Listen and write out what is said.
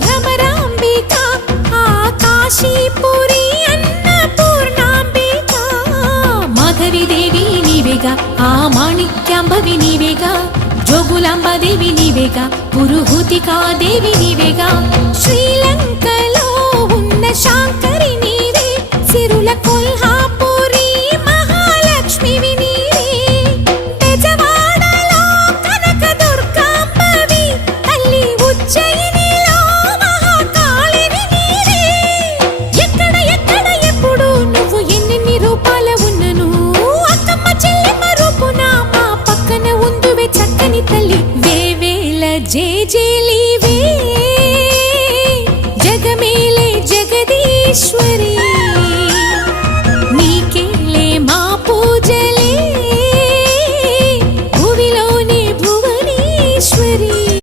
భ్రమరాంబిక ఆ కాశీపురి అన్నపూర్ణాంబిక మాధవి దేవి నీవేగా ఆ మాణిక్యాంబవి నీవేగా జోగులాంబదేవి నీవేగా పురుహూతికా దేవి నీవేగా శ్రీలంకలో ఉన్న శాంకరి నీవే సిరుల కొల్హాపురి మహాలక్ష్మివి నీవే బెజవాడలో కనక దుర్గాంబవి తల్లి ఉజ్జయినిలో మహాకాళివి నీవే ఎక్కడ ఎక్కడ ఎప్పుడు నువ్వు ఎన్నెన్ని రూపాల ఉన్నను అక్కమ్మ చెల్లెమ్మ రూపున మా పక్కన ఉందువే చక్కని తల్లి వేవేల జేజేలి